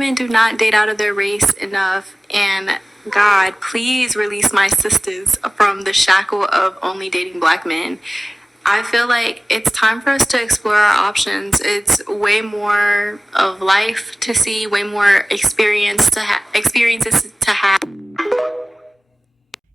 women do not date out of their race enough, and God, please release my sisters from the shackle of only dating black men. I feel like it's time for us to explore our options. It's way more of life to see, way more experiences to have.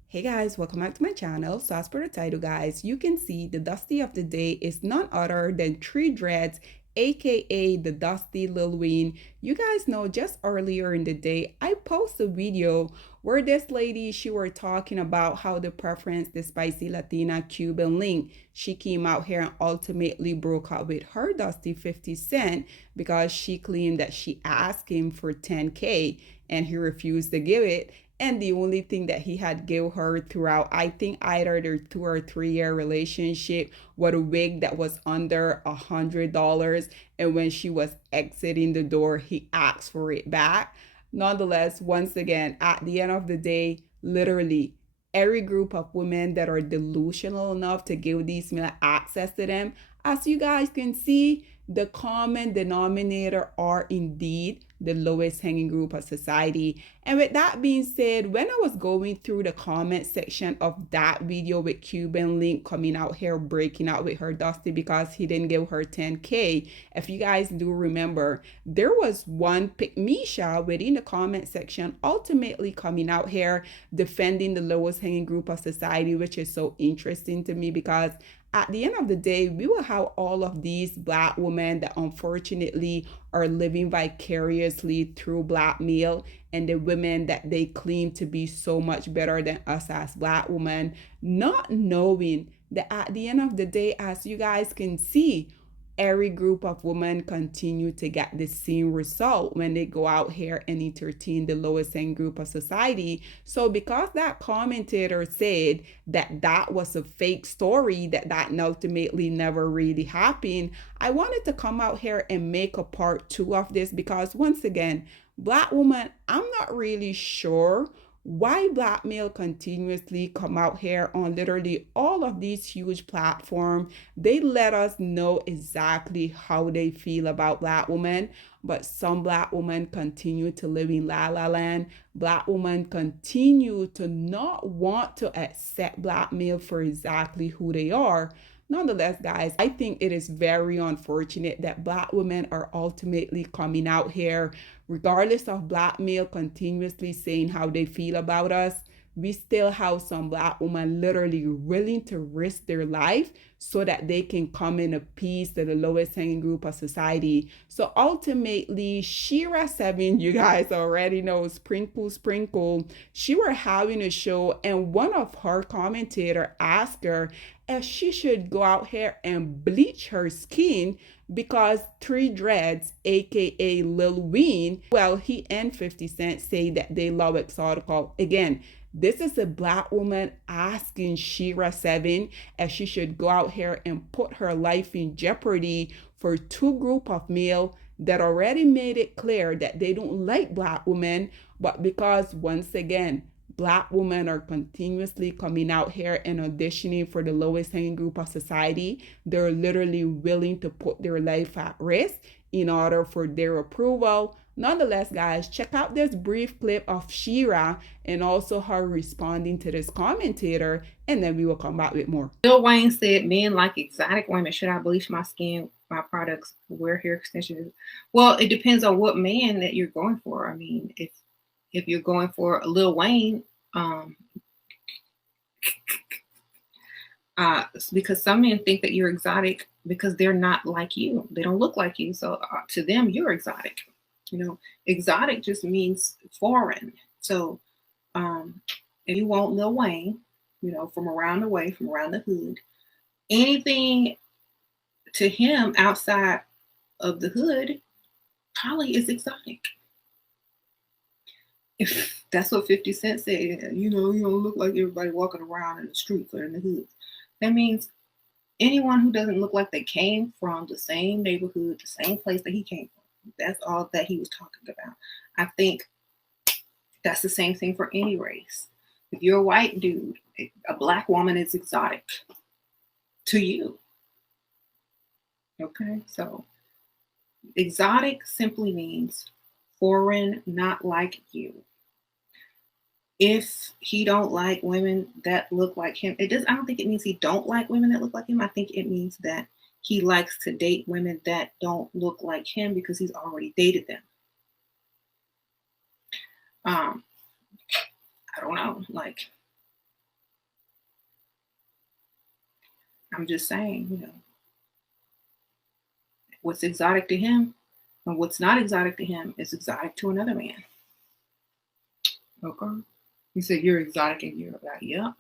Hey guys, welcome back to my channel. So as per the title guys, you can see the Dusty of the day is none other than Three Dreads, aka the Dusty Lil Wayne. You guys know just earlier in the day, I posted a video where this lady, she were talking about how the preference, the spicy Latina Cuban link, she came out here and ultimately broke up with her Dusty 50 Cent because she claimed that she asked him for 10K and he refused to give it. And the only thing that he had give her throughout, I think either their 2 or 3 year relationship, was a wig that was under $100. And when she was exiting the door, he asked for it back. Nonetheless, once again, at the end of the day, literally every group of women that are delusional enough to give these men access to them, as you guys can see, the common denominator are indeed the lowest hanging group of society. And with that being said, when I was going through the comment section of that video with Cuban Link coming out here breaking out with her Dusty because he didn't give her 10K, if you guys do remember, there was one Misha within the comment section ultimately coming out here defending the lowest hanging group of society, which is so interesting to me because at the end of the day, we will have all of these black women that unfortunately are living vicariously through black male and the women that they claim to be so much better than us as black women, not knowing that at the end of the day, as you guys can see, every group of women continue to get the same result when they go out here and entertain the lowest end group of society. So because that commentator said that that was a fake story, that ultimately never really happened, I wanted to come out here and make a part 2 of this because once again, black woman, I'm not really sure why black male continuously come out here on literally all of these huge platforms. They let us know exactly how they feel about black women, but some black women continue to live in la la land. Black women continue to not want to accept black male for exactly who they are. Nonetheless, guys, I think it is very unfortunate that black women are ultimately coming out here, regardless of black male continuously saying how they feel about us. We still have some black women literally willing to risk their life so that they can come in a piece to the lowest hanging group of society. So ultimately, Shira 7, you guys already know, Sprinkle Sprinkle, she were having a show and one of her commentator asked her if she should go out here and bleach her skin because Three Dreads, aka Lil Wayne, well, he and 50 Cent say that they love exotical. Again, this is a black woman asking Shira 7 if she should go out here and put her life in jeopardy for two group of male that already made it clear that they don't like black women, but because once again, black women are continuously coming out here and auditioning for the lowest hanging group of society. They're literally willing to put their life at risk in order for their approval. Nonetheless, guys, check out this brief clip of Shira and also her responding to this commentator, and then we will come back with more. Lil Wayne said, men like exotic women. Should I bleach my skin, my products, wear hair extensions? Well, it depends on what man that you're going for. I mean, if you're going for Lil Wayne, because some men think that you're exotic because they're not like you. They don't look like you. So to them, you're exotic. You know, exotic just means foreign. So if you want Lil Wayne, you know, from around the way, from around the hood, anything to him outside of the hood probably is exotic. If that's what 50 Cent said, you know, you don't look like everybody walking around in the streets or in the hood. That means anyone who doesn't look like they came from the same neighborhood, the same place that he came from. That's all that he was talking about. I think that's the same thing for any race. If you're a white dude, a black woman is exotic to you. Okay, so exotic simply means foreign, not like you. If he don't like women that look like him, I don't think it means he don't like women that look like him. I think it means that he likes to date women that don't look like him because he's already dated them. I don't know. Like, I'm just saying, what's exotic to him and what's not exotic to him is exotic to another man. Okay. You said you're exotic and you're like, yeah,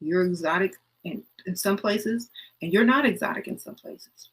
you're exotic in some places and you're not exotic in some places.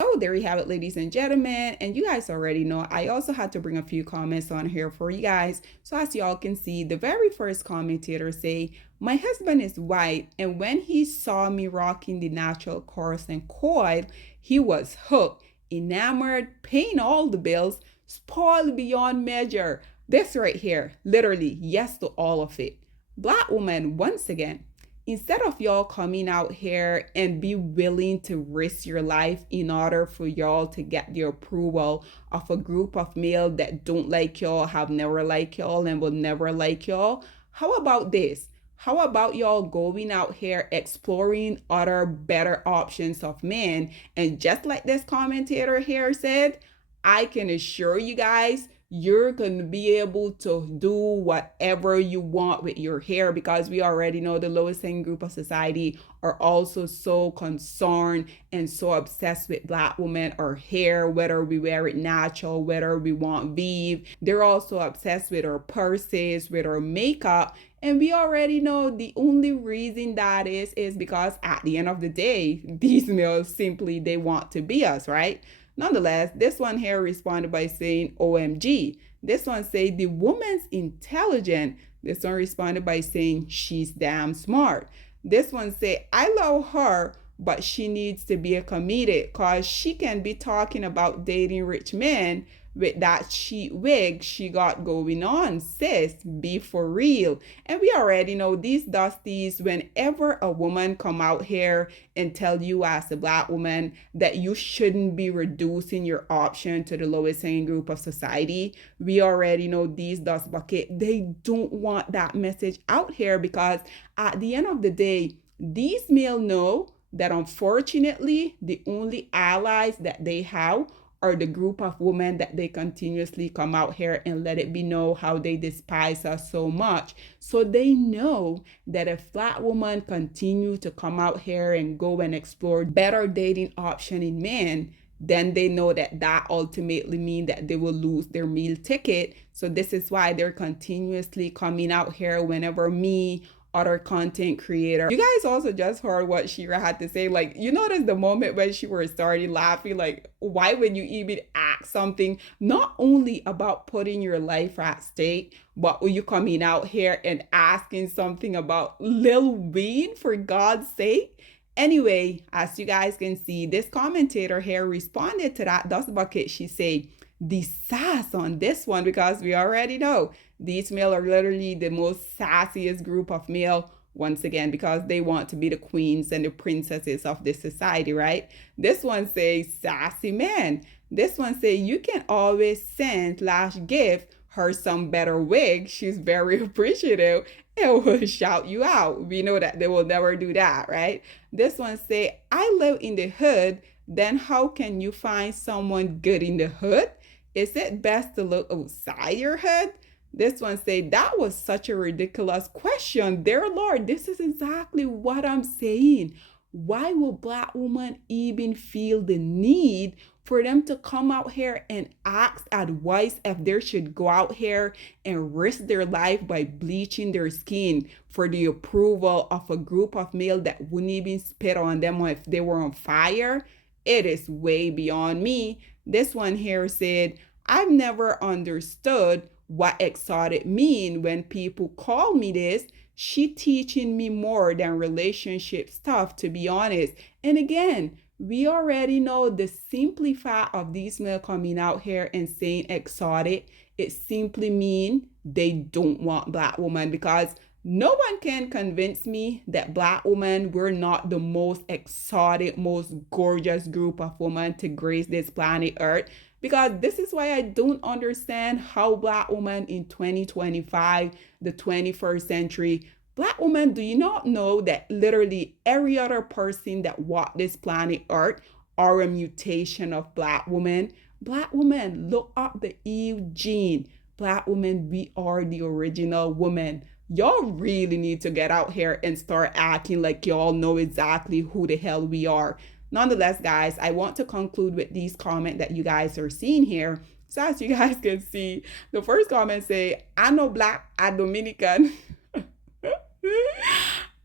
Oh, there you have it, ladies and gentlemen. And you guys already know, I also had to bring a few comments on here for you guys. So as y'all can see, the very first commentator say, my husband is white, and when he saw me rocking the natural course and coil, he was hooked, enamored, paying all the bills, spoiled beyond measure. This right here, literally, yes to all of it. Black woman, once again, instead of y'all coming out here and be willing to risk your life in order for y'all to get the approval of a group of male that don't like y'all, have never liked y'all, and will never like y'all, how about this? How about y'all going out here exploring other better options of men? And just like this commentator here said, I can assure you guys, you're going to be able to do whatever you want with your hair, because we already know the lowest hanging group of society are also so concerned and so obsessed with black women or hair, whether we wear it natural, whether we want weave. They're also obsessed with our purses, with our makeup. And we already know the only reason that is because at the end of the day, these males simply, they want to be us, right? Nonetheless, this one here responded by saying, OMG. This one say the woman's intelligent. This one responded by saying she's damn smart. This one say, I love her, but she needs to be a comedic because she can be talking about dating rich men with that cheap wig she got going on. Sis, be for real. And we already know these dusties, whenever a woman come out here and tell you as a black woman that you shouldn't be reducing your option to the lowest hanging group of society, we already know these dust bucket, they don't want that message out here, because at the end of the day, these male know that unfortunately the only allies that they have are the group of women that they continuously come out here and let it be know how they despise us so much. So they know that if black women continue to come out here and go and explore better dating option in men, then they know that that ultimately means that they will lose their meal ticket. So this is why they're continuously coming out here whenever me, other content creator. You guys also just heard what Shira had to say. Like, you notice the moment when she was starting laughing, like, why would you even ask something not only about putting your life at stake, but you coming out here and asking something about Lil Wayne, for God's sake? Anyway, as you guys can see, this commentator here responded to that dust bucket. She said, the sass on this one, because we already know these male are literally the most sassiest group of male, once again, because they want to be the queens and the princesses of this society, right? This one says sassy man. This one say you can always send / give her some better wig. She's very appreciative and will shout you out. We know that they will never do that, right? This one say, I live in the hood. Then how can you find someone good in the hood? Is it best to look outside your hood? This one say, that was such a ridiculous question. Dear Lord, this is exactly what I'm saying. Why will black women even feel the need for them to come out here and ask advice if they should go out here and risk their life by bleaching their skin for the approval of a group of male that wouldn't even spit on them if they were on fire? It is way beyond me. This one here said, I've never understood what exotic mean when people call me this. She teaching me more than relationship stuff, to be honest. And again, we already know the simply fact of these men coming out here and saying exotic, it simply mean they don't want black women, because No one can convince me that Black women were not the most exotic, most gorgeous group of women to grace this planet Earth. Because this is why I don't understand how Black women in 2025, the 21st century, Black women, do you not know that literally every other person that walked this planet Earth are a mutation of Black women? Black women, look up the Eve gene. Black women, we are the original woman. Y'all really need to get out here and start acting like y'all know exactly who the hell we are. Nonetheless, guys, I want to conclude with these comments that you guys are seeing here. So as you guys can see, the first comment say, I know Black, I Dominican.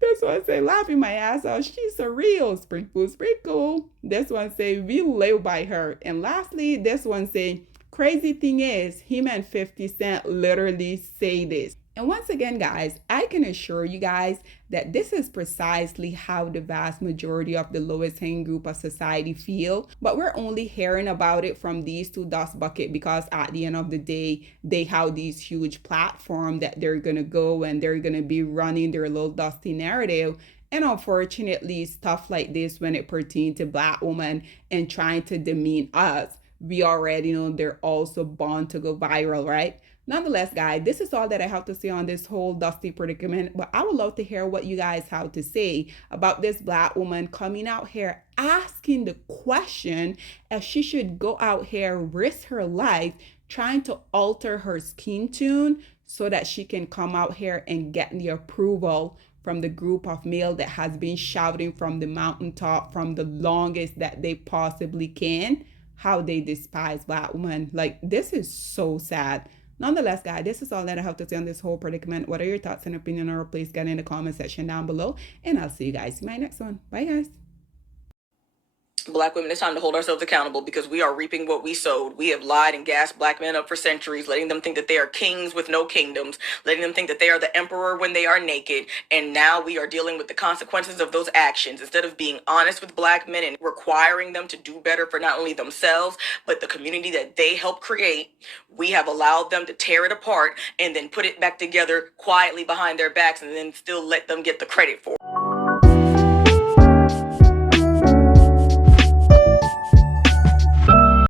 This one say, laughing my ass off, she's a real sprinkle, sprinkle. This one say, we live by her. And lastly, this one say, crazy thing is, him and 50 Cent literally say this. And once again, guys, I can assure you guys that this is precisely how the vast majority of the lowest hanging group of society feel. But we're only hearing about it from these two dust bucket because at the end of the day, they have these huge platform that they're gonna go and they're gonna be running their little dusty narrative. And unfortunately, stuff like this when it pertains to Black women and trying to demean us, we already know they're also bound to go viral, right? Nonetheless, guys, this is all that I have to say on this whole dusty predicament. But I would love to hear what you guys have to say about this Black woman coming out here asking the question if she should go out here, risk her life, trying to alter her skin tone so that she can come out here and get the approval from the group of male that has been shouting from the mountaintop from the longest that they possibly can how they despise Black women. Like, this is so sad. Nonetheless, guys, this is all that I have to say on this whole predicament. What are your thoughts and opinion, or please get in the comment section down below, and I'll see you guys in my next one. Bye, guys. Black women, it's time to hold ourselves accountable because we are reaping what we sowed. We have lied and gassed Black men up for centuries, letting them think that they are kings with no kingdoms, letting them think that they are the emperor when they are naked. And now we are dealing with the consequences of those actions. Instead of being honest with Black men and requiring them to do better for not only themselves, but the community that they help create, we have allowed them to tear it apart and then put it back together quietly behind their backs and then still let them get the credit for it.